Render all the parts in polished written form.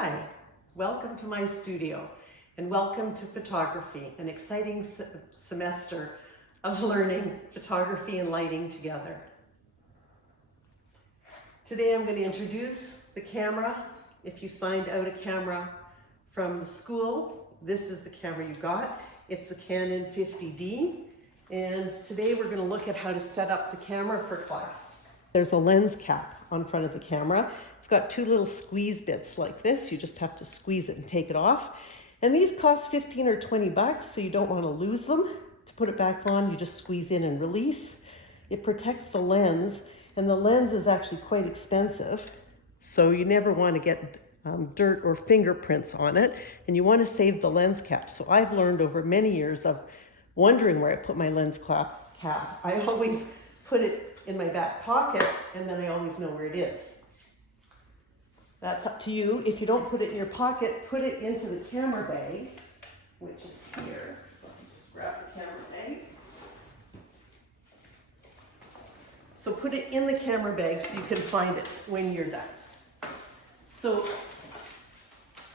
Hi, welcome to my studio and welcome to photography, an exciting semester of learning photography and lighting together. Today I'm going to introduce the camera. If you signed out a camera from the school, this is the camera you got. It's the Canon 50D, and today we're going to look at how to set up the camera for class. There's a lens cap on front of the camera. It's got two little squeeze bits like this. You just have to squeeze it and take it off. And these cost 15 or 20 bucks, so you don't want to lose them. To put it back on, you just squeeze in and release. It protects the lens, and the lens is actually quite expensive, so you never want to get dirt or fingerprints on it, and you want to save the lens cap. So I've learned over many years of wondering where I put my lens cap. I always put it in my back pocket, and then I always know where it is. That's up to you. If you don't put it in your pocket, put it into the camera bag, which is here. Let me just grab the camera bag. So put it in the camera bag so you can find it when you're done. So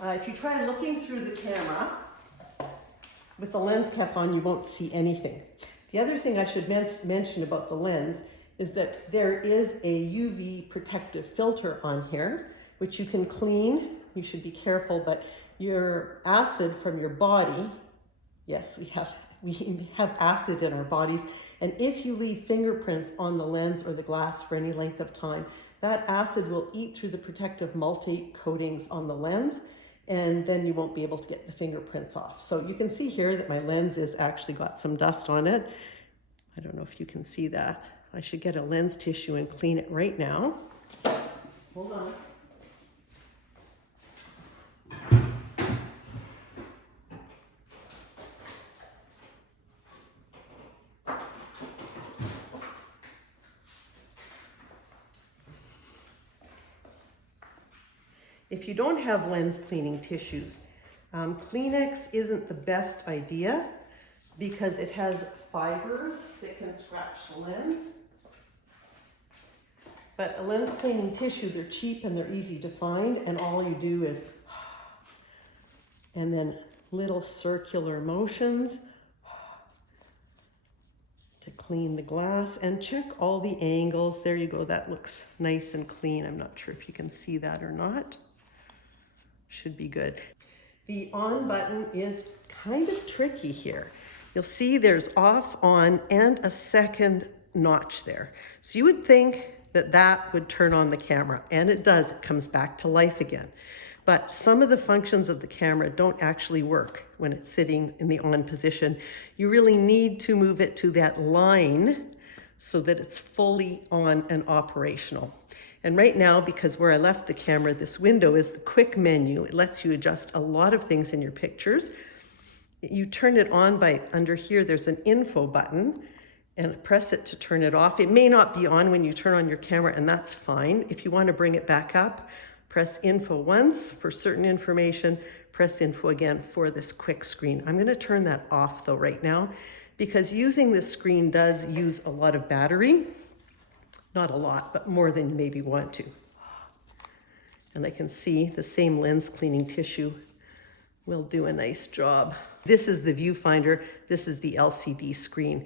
if you try looking through the camera with the lens cap on, you won't see anything. The other thing I should mention about the lens is that there is a UV protective filter on here, which you can clean. You should be careful, but your acid from your body, yes, we have acid in our bodies, and if you leave fingerprints on the lens or the glass for any length of time, that acid will eat through the protective multi-coatings on the lens, and then you won't be able to get the fingerprints off. So you can see here that my lens is actually got some dust on it. I don't know if you can see that. I should get a lens tissue and clean it right now. Hold on. If you don't have lens cleaning tissues, Kleenex isn't the best idea because it has fibers that can scratch the lens. But a lens cleaning tissue, they're cheap and they're easy to find, and all you do is, and then little circular motions to clean the glass, and check all the angles. There you go, that looks nice and clean. I'm not sure if you can see that or not. Should be good. The on button is kind of tricky here. You'll see there's off, on, and a second notch there. So you would think that that would turn on the camera, and it does. It comes back to life again. But some of the functions of the camera don't actually work when it's sitting in the on position. You really need to move it to that line so that it's fully on and operational. And right now, because where I left the camera, this window is the quick menu. It lets you adjust a lot of things in your pictures. You turn it on by under here, there's an info button, and press it to turn it off. It may not be on when you turn on your camera, and that's fine. If you want to bring it back up, press info once for certain information, press info again for this quick screen. I'm going to turn that off though right now, because using this screen does use a lot of battery. Not a lot, but more than you maybe want to. And I can see the same lens cleaning tissue will do a nice job. This is the viewfinder. This is the LCD screen.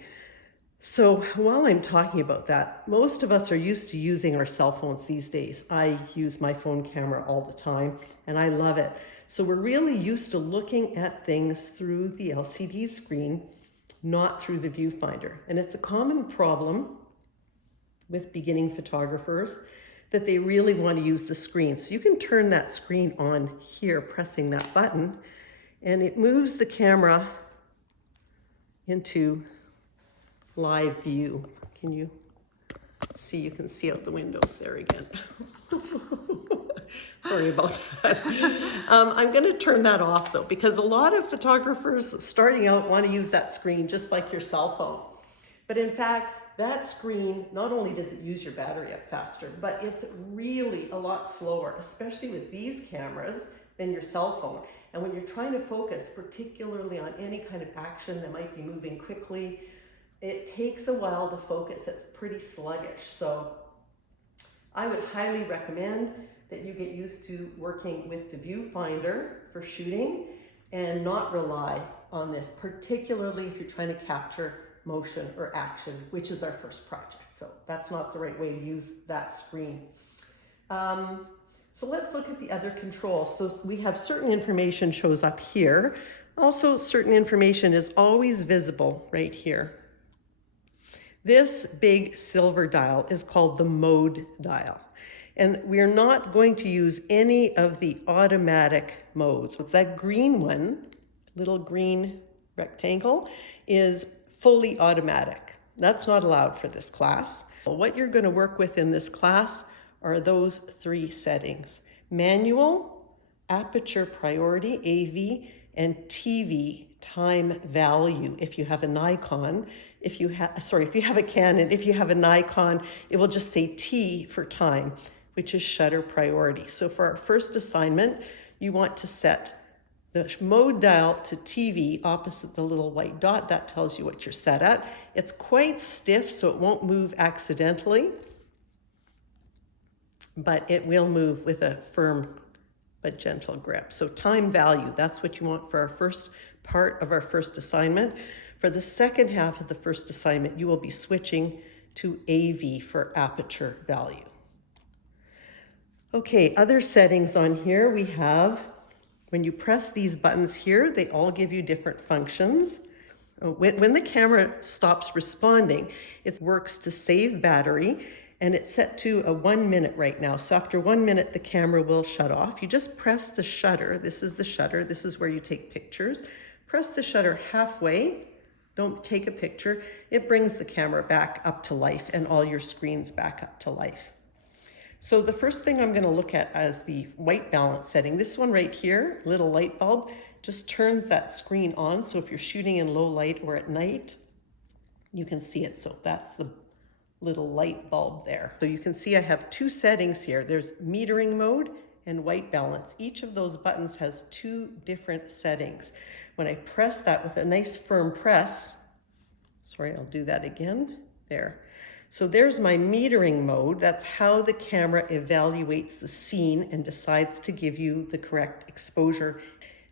So while I'm talking about that, most of us are used to using our cell phones these days. I use my phone camera all the time, and I love it. So we're really used to looking at things through the LCD screen, not through the viewfinder. And it's a common problem with beginning photographers that they really want to use the screen. So you can turn that screen on here, pressing that button, and it moves the camera into live view. Can you see? You can see out the windows there again. Sorry about that. I'm going to turn that off though, because a lot of photographers starting out want to use that screen just like your cell phone. But in fact, that screen, not only does it use your battery up faster, but it's really a lot slower, especially with these cameras, than your cell phone. And when you're trying to focus, particularly on any kind of action that might be moving quickly, it takes a while to focus. It's pretty sluggish. So I would highly recommend that you get used to working with the viewfinder for shooting and not rely on this, particularly if you're trying to capture motion or action, which is our first project. So that's not the right way to use that screen. So let's look at the other controls. So we have certain information shows up here. Also, certain information is always visible right here. This big silver dial is called the mode dial. And we're not going to use any of the automatic modes. It's that green one, little green rectangle, is fully automatic. That's not allowed for this class. What you're going to work with in this class are those three settings: manual, aperture priority, AV, and TV, time value. If you have a Nikon, if you have a Canon, if you have a Nikon, it will just say T for time, which is shutter priority. So for our first assignment, you want to set the mode dial to TV opposite the little white dot. That tells you what you're set at. It's quite stiff, so it won't move accidentally, but it will move with a firm but gentle grip. So time value, that's what you want for our first part of our first assignment. For the second half of the first assignment, you will be switching to AV for aperture value. Okay, other settings on here we have, when you press these buttons here, they all give you different functions. When the camera stops responding, it works to save battery, and it's set to a 1 minute right now. So after 1 minute, the camera will shut off. You just press the shutter. This is the shutter. This is where you take pictures. Press the shutter halfway. Don't take a picture. It brings the camera back up to life and all your screens back up to life. So the first thing I'm going to look at is the white balance setting. This one right here, little light bulb, just turns that screen on. So if you're shooting in low light or at night, you can see it. So that's the little light bulb there. So you can see I have two settings here. There's metering mode and white balance. Each of those buttons has two different settings. When I press that with a nice firm press, sorry, I'll do that again, there. So there's my metering mode. That's how the camera evaluates the scene and decides to give you the correct exposure.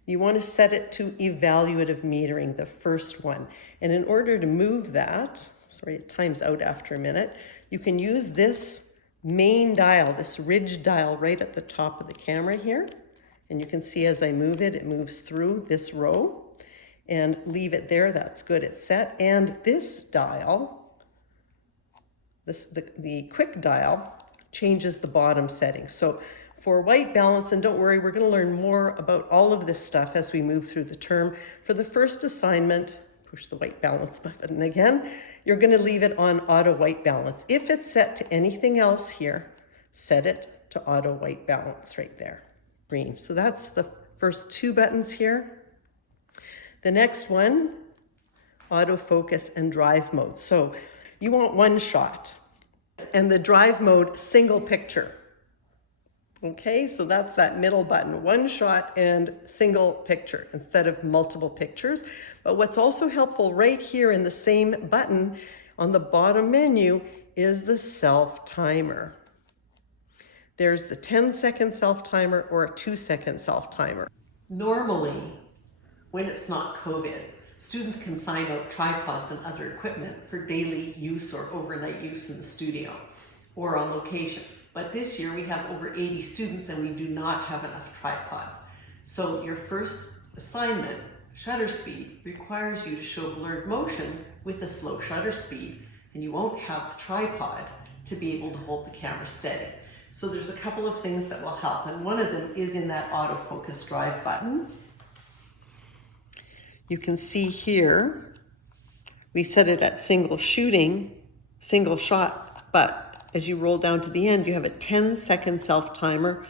You want to set it to evaluative metering, the first one. And in order to move that, sorry, it times out after a minute, you can use this main dial, this ridge dial right at the top of the camera here. And you can see as I move it, it moves through this row, and leave it there. That's good, it's set. And this dial, the quick dial, changes the bottom setting. So for white balance, and don't worry, we're going to learn more about all of this stuff as we move through the term. For the first assignment, push the white balance button again, you're going to leave it on auto white balance. If it's set to anything else here, set it to auto white balance right there. Green. So that's the first two buttons here. The next one, autofocus and drive mode. So you want one shot, and the drive mode, single picture. Okay, so that's that middle button, one shot and single picture instead of multiple pictures. But what's also helpful right here in the same button on the bottom menu is the self timer. There's the 10-second self timer or a 2-second self timer. Normally, when it's not COVID, students can sign out tripods and other equipment for daily use or overnight use in the studio or on location. But this year we have over 80 students and we do not have enough tripods. So your first assignment, shutter speed, requires you to show blurred motion with a slow shutter speed, and you won't have a tripod to be able to hold the camera steady. So there's a couple of things that will help, and one of them is in that autofocus drive button. You can see here, we set it at single shooting, single shot, but as you roll down to the end, you have a 10-second self-timer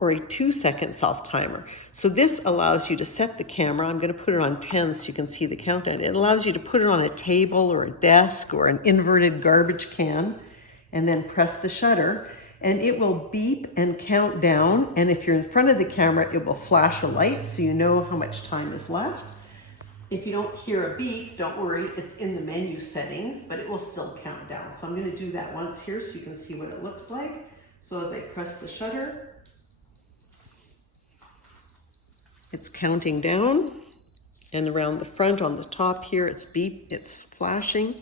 or a 2-second self-timer. So this allows you to set the camera. I'm going to put it on 10 so you can see the countdown. It allows you to put it on a table or a desk or an inverted garbage can and then press the shutter, and it will beep and count down. And if you're in front of the camera, it will flash a light so you know how much time is left. If you don't hear a beep, don't worry, it's in the menu settings, but it will still count down. So I'm going to do that once here so you can see what it looks like. So as I press the shutter, It's counting down, and around the front on the top here, it's flashing.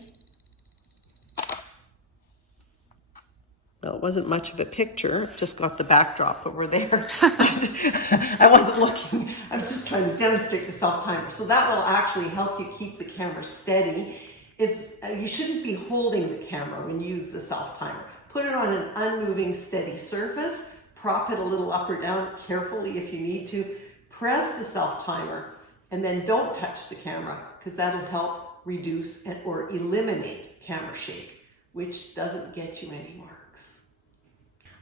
Well, it wasn't much of a picture, just got the backdrop over there. I wasn't looking, I was just trying to demonstrate the self-timer. So that will actually help you keep the camera steady. You shouldn't be holding the camera when you use the self-timer. Put it on an unmoving, steady surface, prop it a little up or down carefully if you need to, press the self-timer, and then don't touch the camera, because that'll help reduce or eliminate camera shake, which doesn't get you any marks.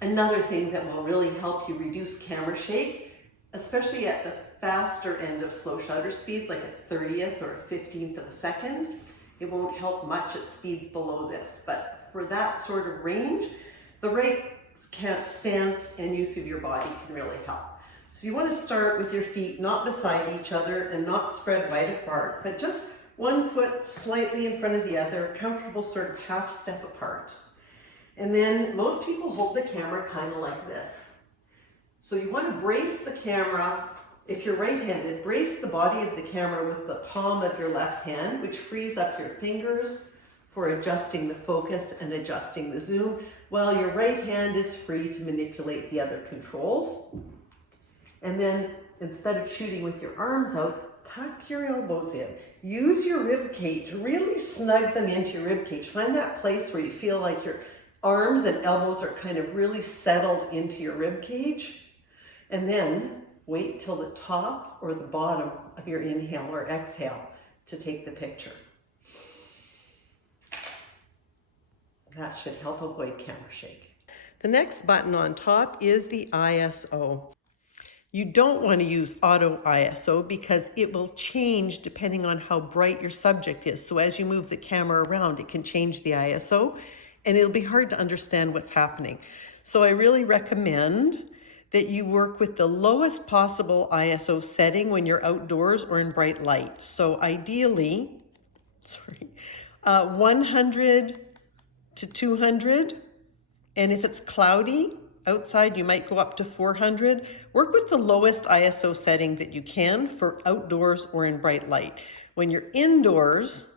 Another thing that will really help you reduce camera shake, especially at the faster end of slow shutter speeds, like a 30th or a 15th of a second, it won't help much at speeds below this. But for that sort of range, the right stance and use of your body can really help. So you want to start with your feet not beside each other and not spread wide apart, but just one foot slightly in front of the other, comfortable sort of half step apart. And then most people hold the camera kind of like this. So you want to brace the camera. If you're right-handed, brace the body of the camera with the palm of your left hand, which frees up your fingers for adjusting the focus and adjusting the zoom, while your right hand is free to manipulate the other controls. And then instead of shooting with your arms out, tuck your elbows in. Use your rib cage, really snug them into your rib cage. Find that place where you feel like your arms and elbows are kind of really settled into your rib cage. And then wait till the top or the bottom of your inhale or exhale to take the picture. That should help avoid camera shake. The next button on top is the ISO. You don't want to use auto ISO because it will change depending on how bright your subject is. So as you move the camera around, it can change the ISO, and it'll be hard to understand what's happening. So I really recommend that you work with the lowest possible ISO setting when you're outdoors or in bright light. So ideally, 100 to 200. And if it's cloudy outside, you might go up to 400. Work with the lowest ISO setting that you can for outdoors or in bright light. When you're indoors,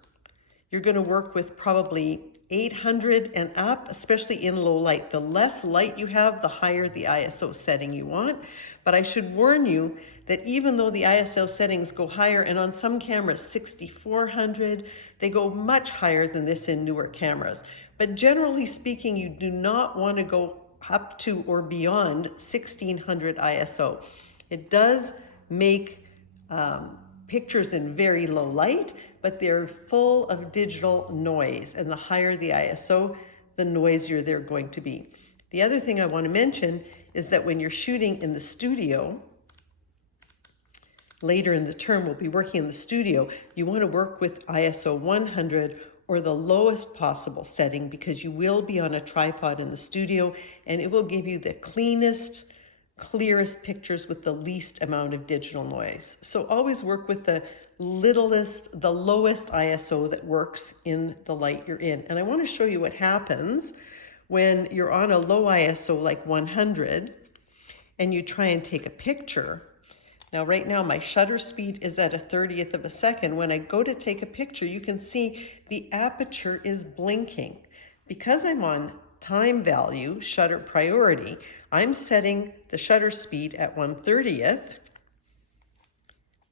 you're going to work with probably 800 and up, especially in low light. The less light you have, the higher the ISO setting you want. But I should warn you that even though the ISO settings go higher, and on some cameras 6400, they go much higher than this in newer cameras. But generally speaking, you do not want to go up to or beyond 1600 ISO. It does make pictures in very low light, but they're full of digital noise, and the higher the ISO, the noisier they're going to be. The other thing I want to mention is that when you're shooting in the studio, later in the term we'll be working in the studio, you want to work with ISO 100 or the lowest possible setting, because you will be on a tripod in the studio and it will give you the cleanest, clearest pictures with the least amount of digital noise. So always work with the lowest ISO that works in the light you're in. And I want to show you what happens when you're on a low ISO like 100 and you try and take a picture. Now right now my shutter speed is at a 30th of a second. When I go to take a picture, you can see the aperture is blinking. Because I'm on time value, shutter priority, I'm setting the shutter speed at 1/30th.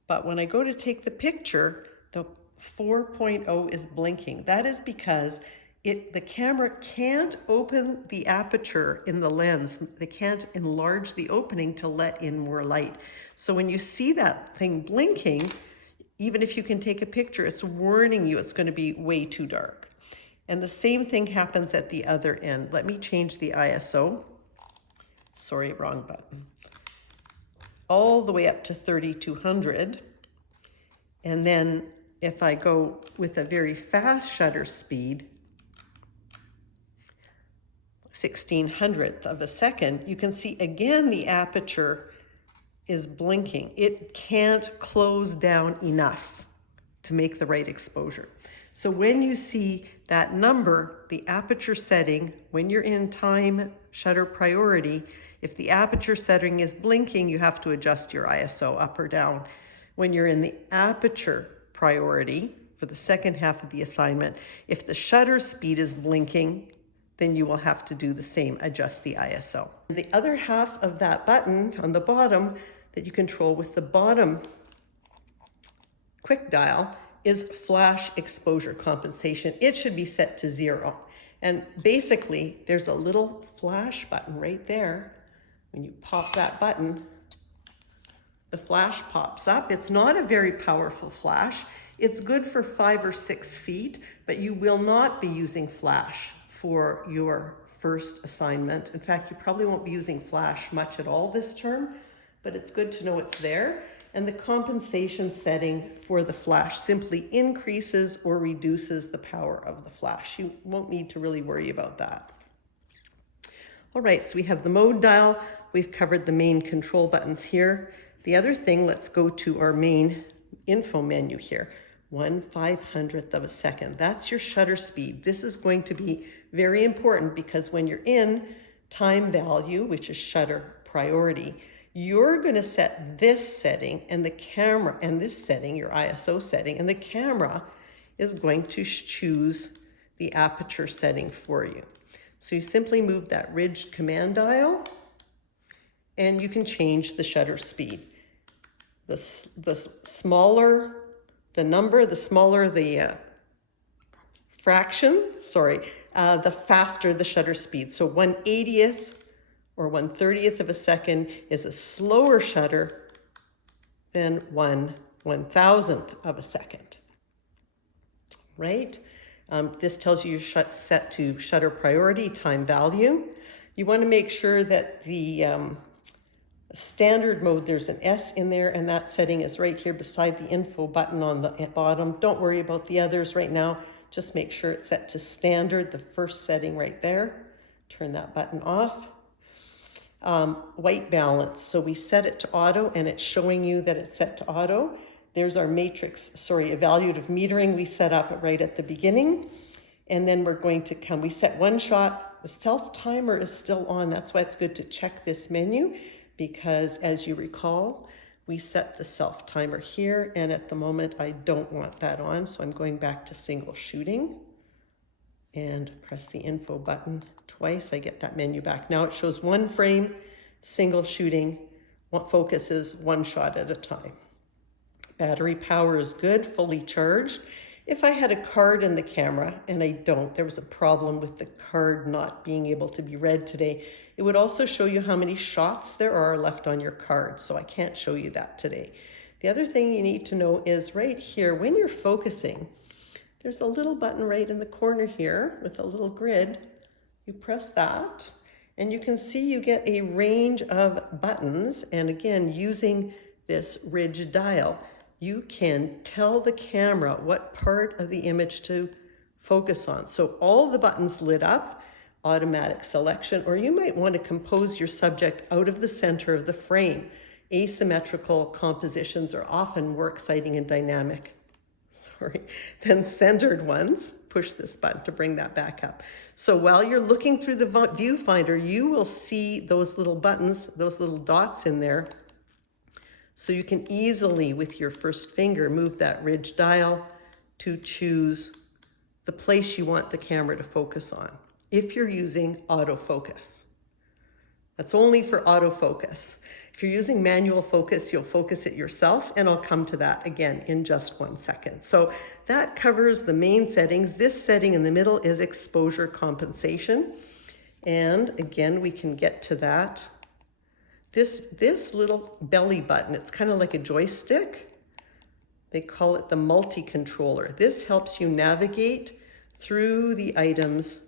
But when I go to take the picture, the 4.0 is blinking. That is because the camera can't open the aperture in the lens. They can't enlarge the opening to let in more light. So when you see that thing blinking, even if you can take a picture, it's warning you it's going to be way too dark. And the same thing happens at the other end. Let me change the ISO. Sorry, wrong button. All the way up to 3200. And then if I go with a very fast shutter speed, 1600th of a second, you can see again the aperture is blinking. It can't close down enough. to make the right exposure. So when you see that number, the aperture setting, when you're in time shutter priority, if the aperture setting is blinking, you have to adjust your ISO up or down. When you're in the aperture priority for the second half of the assignment, if the shutter speed is blinking, then you will have to do the same, adjust the ISO. The other half of that button on the bottom that you control with the bottom quick dial is flash exposure compensation. It should be set to 0. And basically, there's a little flash button right there. When you pop that button, the flash pops up. It's not a very powerful flash. It's good for 5 or 6 feet, but you will not be using flash for your first assignment. In fact, you probably won't be using flash much at all this term, but it's good to know it's there. And the compensation setting for the flash simply increases or reduces the power of the flash. You won't need to really worry about that. All right, so we have the mode dial. We've covered the main control buttons here. The other thing, let's go to our main info menu here. 1/500th of a second. That's your shutter speed. This is going to be very important because when you're in time value, which is shutter priority, you're going to set this setting and the camera, and this setting, your ISO setting, and the camera is going to choose the aperture setting for you. So you simply move that ridged command dial and you can change the shutter speed. The smaller the number, the smaller the fraction, the faster the shutter speed. So 1/80th or 1/30th of a second is a slower shutter than 1/1000th of a second, right? This tells you you're set to shutter priority, time value. You want to make sure that the standard mode, there's an S in there, and that setting is right here beside the info button on the bottom. Don't worry about the others right now. Just make sure it's set to standard, the first setting right there. Turn that button off. White balance. So we set it to auto, and it's showing you that it's set to auto. There's our matrix, evaluative metering we set up right at the beginning. And then we're going to we set one shot. The self timer is still on. That's why it's good to check this menu, because as you recall, we set the self timer here, and at the moment I don't want that on, so I'm going back to single shooting and press the info button twice. I get that menu back. Now it shows 1 frame, single shooting, what focuses 1 shot at a time. Battery power is good, fully charged. If I had a card in the camera, and I don't, there was a problem with the card not being able to be read today, it would also show you how many shots there are left on your card, so I can't show you that today. The other thing you need to know is right here, when you're focusing, there's a little button right in the corner here with a little grid. You press that, and you can see you get a range of buttons, and again, using this ridge dial, you can tell the camera what part of the image to focus on. So all the buttons lit up, automatic selection, or you might want to compose your subject out of the center of the frame. Asymmetrical compositions are often more exciting and dynamic, than centered ones. Push this button to bring that back up. So while you're looking through the viewfinder, you will see those little buttons, those little dots in there. So you can easily, with your first finger, move that ridge dial to choose the place you want the camera to focus on, if you're using autofocus. That's only for autofocus. If you're using manual focus, you'll focus it yourself, and I'll come to that again in just 1 second. So that covers the main settings. This setting in the middle is exposure compensation. And again, we can get to that. This little belly button, it's kind of like a joystick. They call it the multi-controller. This helps you navigate through the items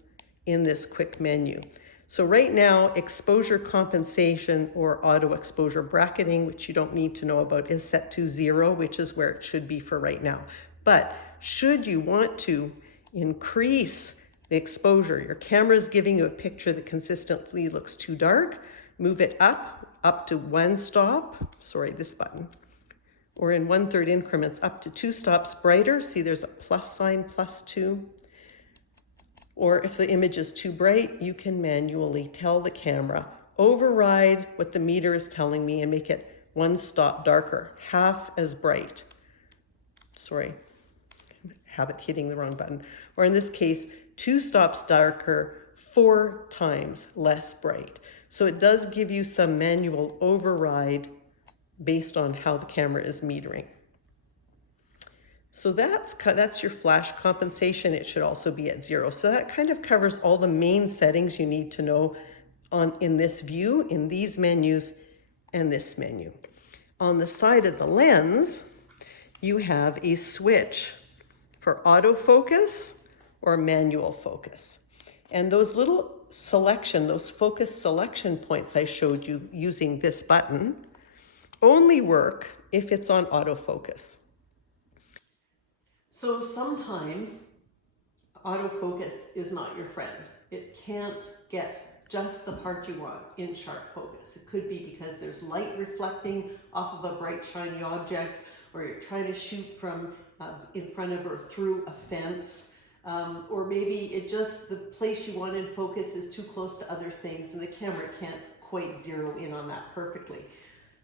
in this quick menu. So right now, exposure compensation or auto exposure bracketing, which you don't need to know about, is set to 0, which is where it should be for right now. But should you want to increase the exposure, your camera is giving you a picture that consistently looks too dark, move it up to 1 stop, this button, or in 1/3 increments up to 2 stops brighter. See, there's a plus sign, +2. Or if the image is too bright, you can manually tell the camera, override what the meter is telling me and make it 1 stop darker, half as bright. Sorry, habit hitting the wrong button. Or in this case, 2 stops darker, 4 times less bright. So it does give you some manual override based on how the camera is metering. So that's your flash compensation. It should also be at 0. So that kind of covers all the main settings you need to know in this view, in these menus, and this menu. On the side of the lens, you have a switch for autofocus or manual focus. And those little those focus selection points I showed you using this button only work if it's on autofocus. So sometimes autofocus is not your friend. It can't get just the part you want in sharp focus. It could be because there's light reflecting off of a bright shiny object, or you're trying to shoot from in front of or through a fence, or maybe the place you want in focus is too close to other things and the camera can't quite zero in on that perfectly.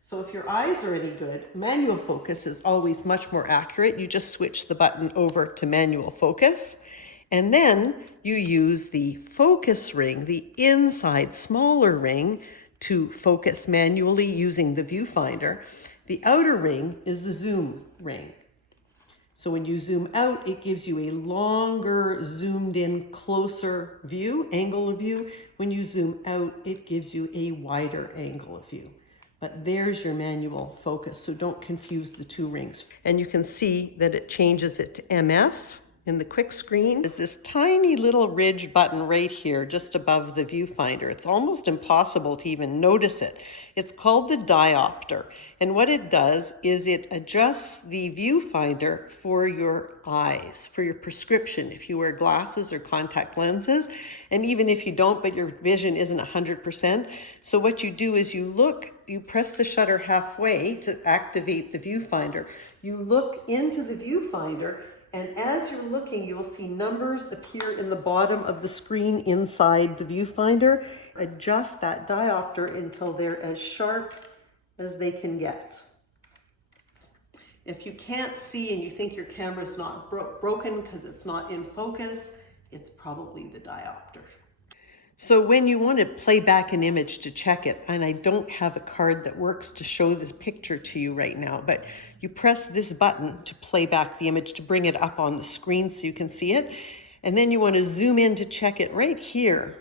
So if your eyes are any good, manual focus is always much more accurate. You just switch the button over to manual focus, and then you use the focus ring, the inside smaller ring, to focus manually using the viewfinder. The outer ring is the zoom ring. So when you zoom out, it gives you a longer, zoomed in, closer view, angle of view. When you zoom out, it gives you a wider angle of view. But there's your manual focus, so don't confuse the 2 rings. And you can see that it changes it to MF in the quick screen. There's this tiny little ridge button right here, just above the viewfinder. It's almost impossible to even notice it. It's called the diopter. And what it does is it adjusts the viewfinder for your eyes, for your prescription, if you wear glasses or contact lenses. And even if you don't, but your vision isn't 100%. So what you do is you press the shutter halfway to activate the viewfinder. You look into the viewfinder, and as you're looking, you'll see numbers appear in the bottom of the screen inside the viewfinder. Adjust that diopter until they're as sharp as they can get. If you can't see and you think your camera's not broken because it's not in focus, it's probably the diopter. So when you want to play back an image to check it, and I don't have a card that works to show this picture to you right now, but you press this button to play back the image, to bring it up on the screen so you can see it. And then you want to zoom in to check it right here.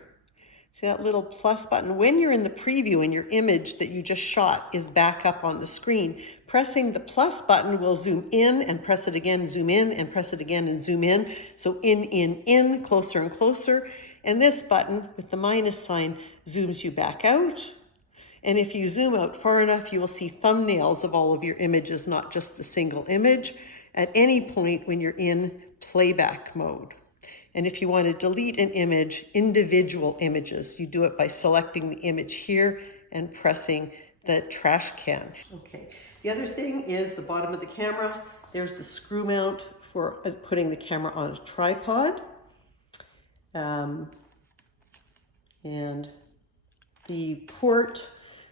See that little plus button? When you're in the preview and your image that you just shot is back up on the screen, pressing the plus button will zoom in and press it again, zoom in and press it again and zoom in. So in, closer and closer. And this button with the minus sign zooms you back out. And if you zoom out far enough, you will see thumbnails of all of your images, not just the single image, at any point when you're in playback mode. And if you want to delete an image, individual images, you do it by selecting the image here and pressing the trash can. Okay. The other thing is the bottom of the camera. There's the screw mount for putting the camera on a tripod. And the port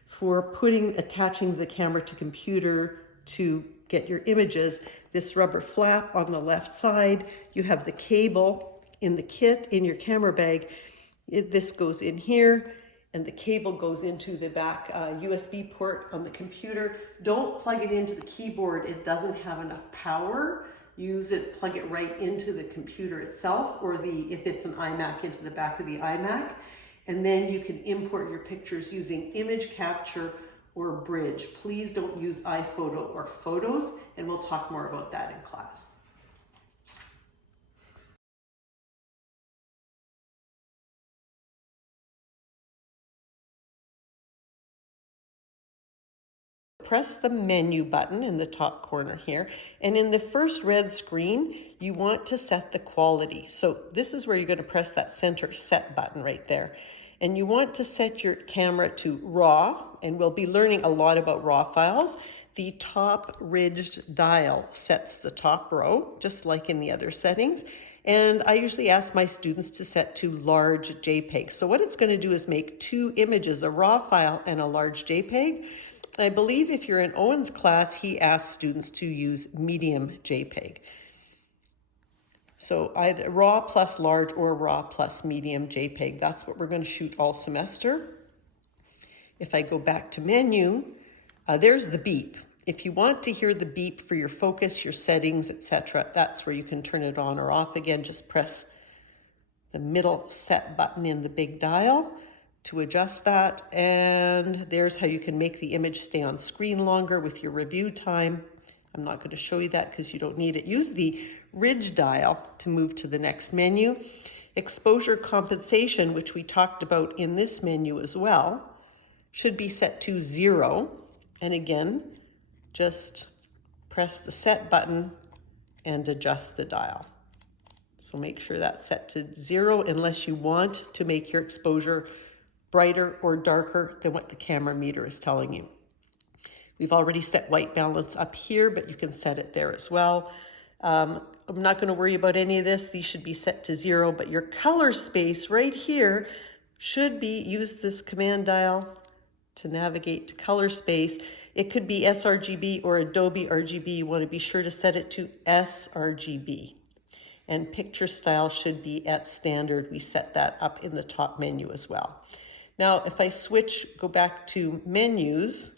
for attaching the camera to computer to get your images, this rubber flap on the left side. You have the cable in the kit in your camera bag. This goes in here, and the cable goes into the back USB port on the computer. Don't plug it into the keyboard. It doesn't have enough power. Plug it right into the computer itself, or if it's an iMac, into the back of the iMac. And then you can import your pictures using image capture or bridge. Please don't use iPhoto or Photos, and we'll talk more about that in class. Press the menu button in the top corner here, and in the first red screen, you want to set the quality. So this is where you're going to press that center set button right there. And you want to set your camera to RAW, and we'll be learning a lot about RAW files. The top ridged dial sets the top row, just like in the other settings. And I usually ask my students to set to large JPEG. So what it's going to do is make two images, a raw file and a large JPEG. I believe if you're in Owen's class, he asks students to use medium JPEG. So either raw plus large or raw plus medium JPEG. That's what we're going to shoot all semester. If I go back to menu, there's the beep. If you want to hear the beep for your focus, your settings, etc., that's where you can turn it on or off. Again, just press the middle set button in the big dial to adjust that. And there's how you can make the image stay on screen longer with your review time. I'm not going to show you that because you don't need it. Use the ridge dial to move to the next menu. Exposure compensation, which we talked about in this menu as well, should be set to 0. And again, just press the set button and adjust the dial. So make sure that's set to 0 unless you want to make your exposure brighter or darker than what the camera meter is telling you. We've already set white balance up here, but you can set it there as well. I'm not going to worry about any of this. These should be set to 0, but your color space right here should be, use this command dial to navigate to color space. It could be sRGB or Adobe RGB. You want to be sure to set it to sRGB. And picture style should be at standard. We set that up in the top menu as well. Now, if I switch, go back to menus,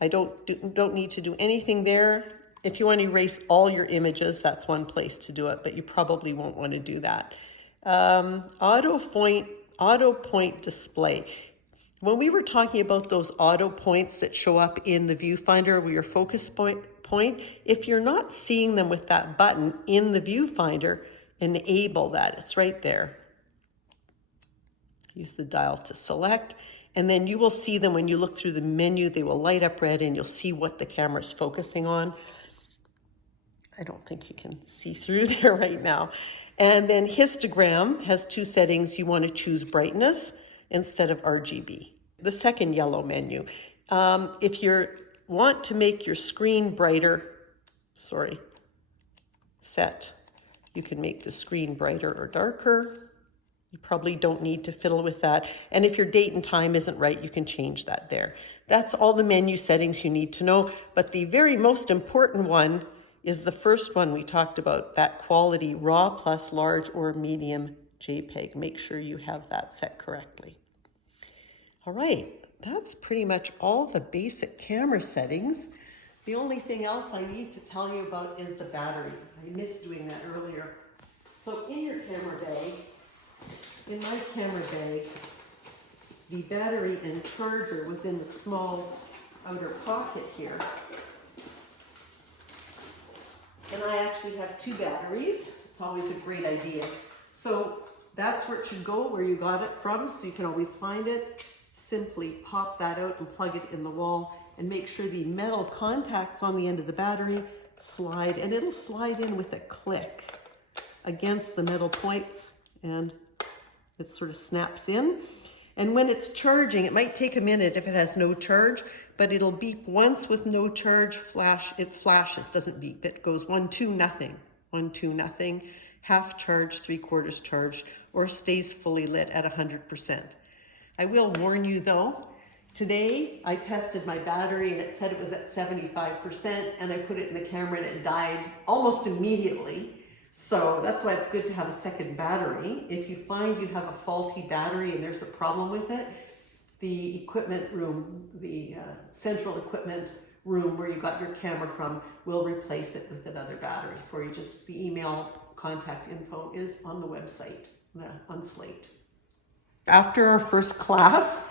I don't need to do anything there. If you want to erase all your images, that's one place to do it, but you probably won't want to do that. Auto point display. When we were talking about those auto points that show up in the viewfinder where your focus point, if you're not seeing them with that button in the viewfinder, enable that. It's right there. Use the dial to select, and then you will see them when you look through the menu. They will light up red and you'll see what the camera is focusing on. I don't think you can see through there right now. And then histogram has two settings. You want to choose brightness instead of RGB. The second yellow menu. If you want to make your screen brighter, you can make the screen brighter or darker. You probably don't need to fiddle with that. And if your date and time isn't right, you can change that there. That's all the menu settings you need to know. But the very most important one is the first one we talked about, that quality raw plus large or medium JPEG. Make sure you have that set correctly. All right, that's pretty much all the basic camera settings. The only thing else I need to tell you about is the battery. I missed doing that earlier. So in your camera bag, in my camera bag, the battery and charger was in the small outer pocket here. And I actually have two batteries. It's always a great idea. So that's where it should go, where you got it from, so you can always find it. Simply pop that out and plug it in the wall and make sure the metal contacts on the end of the battery slide, and it'll slide in with a click against the metal points, and it sort of snaps in. And when it's charging, it might take a minute if it has no charge, but it'll beep once with no charge, it flashes, doesn't beep. It goes 1, 2, nothing, 1, 2, nothing, half charged, 3/4 charged, or stays fully lit at 100%. I will warn you though, today I tested my battery and it said it was at 75%, and I put it in the camera and it died almost immediately. So that's why it's good to have a second battery. If you find you have a faulty battery and there's a problem with it, the equipment room, the central equipment room where you got your camera from will replace it with another battery for you. Just the email contact info is on the website, on Slate. After our first class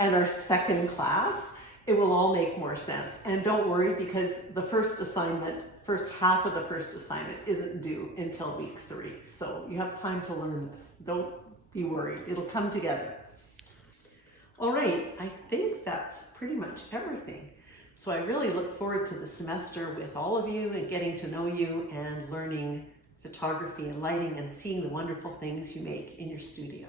and our second class, it will all make more sense. And don't worry, because the first half of the first assignment isn't due until week 3. So you have time to learn this. Don't be worried. It'll come together. All right, I think that's pretty much everything. So I really look forward to the semester with all of you and getting to know you and learning photography and lighting and seeing the wonderful things you make in your studio.